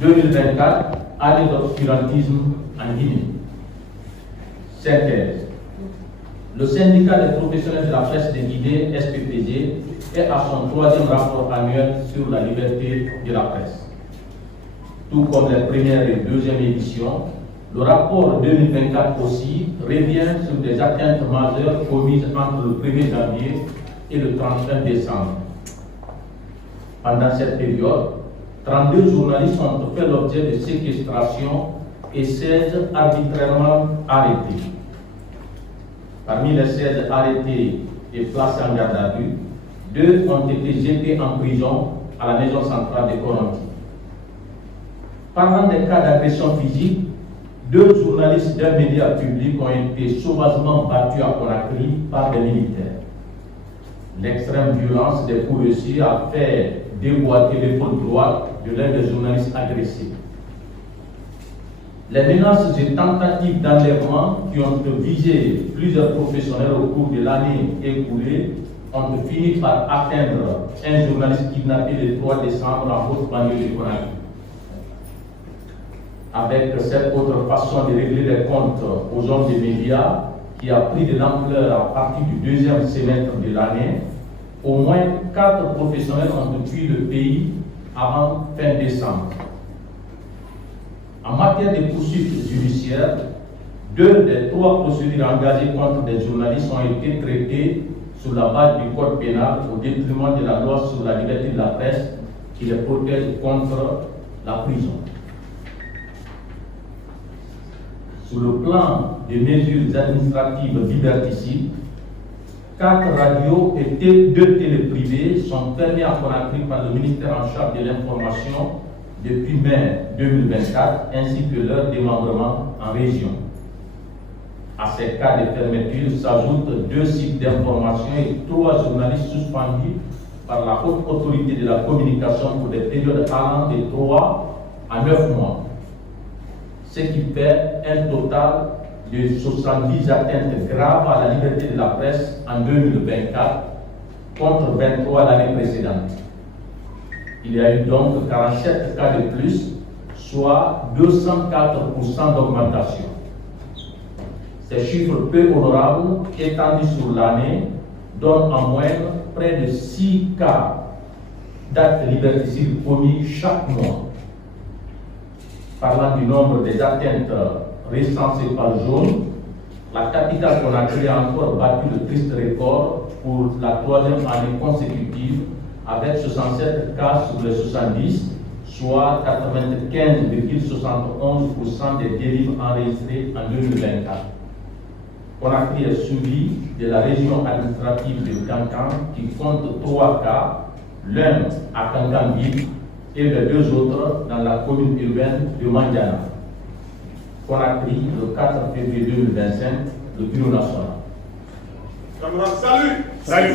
2024, année d'obscurantisme en Guinée. Synthèse. Le syndicat des professionnels de la presse de Guinée, SPPG, est à son 3e rapport annuel sur la liberté de la presse. Tout comme les premières et deuxièmes éditions, le rapport 2024 aussi revient sur des atteintes majeures commises entre le 1er janvier et le 31 décembre. Pendant cette période, 32 journalistes ont fait l'objet de séquestration et 16 arbitrairement arrêtés. Parmi les 16 arrêtés et placés en garde à vue, 2 ont été jetés en prison à la maison centrale de Conakry. Parlant des cas d'agression physique, 2 journalistes d'un média public ont été sauvagement battus à Conakry par des militaires. L'extrême violence des coups reçus a fait déboîter l'épaule droite de l'un des journalistes agressés. Les menaces et tentatives d'enlèvement qui ont visé plusieurs professionnels au cours de l'année écoulée ont fini par atteindre un journaliste kidnappé le 3 décembre en haute banlieue de Conakry. Avec cette autre façon de régler les comptes aux hommes des médias qui a pris de l'ampleur à partir du 2e semestre de l'année, au moins 4 professionnels ont fui le pays avant fin décembre. En matière de poursuites judiciaires, 2 des 3 procédures engagées contre des journalistes ont été traitées sur la base du code pénal au détriment de la loi sur la liberté de la presse qui les protège contre la prison. Sur le plan des mesures administratives liberticides, 4 radios et 2 télés privées sont fermées à Conakry par le ministère en charge de l'information depuis mai 2024, ainsi que leur démembrement en région. À ces cas de fermeture s'ajoutent 2 sites d'information et 3 journalistes suspendus par la haute autorité de la communication pour des périodes allant de 3 à 9 mois. Ce qui fait un total de 70 atteintes graves à la liberté de la presse en 2024 contre 23 l'année précédente. Il y a eu donc 47 cas de plus, soit 204% d'augmentation. Ces chiffres peu honorables, étendus sur l'année, donnent en moyenne près de 6 cas d'actes liberticides commis chaque mois. Parlant du nombre des atteintes recensées par zone, la capitale Conakry a encore battu le triste record pour la 3e année consécutive avec 67 cas sur les 70, soit 95,71% des dérives enregistrées en 2024. Conakry est suivi de la région administrative de Kankan qui compte 3 cas, l'un à Kankan-Ville et les 2 autres dans la commune urbaine de Mandiana. Conakry, le 4 février 2025, le Bureau national. Camarade, salut! Salut!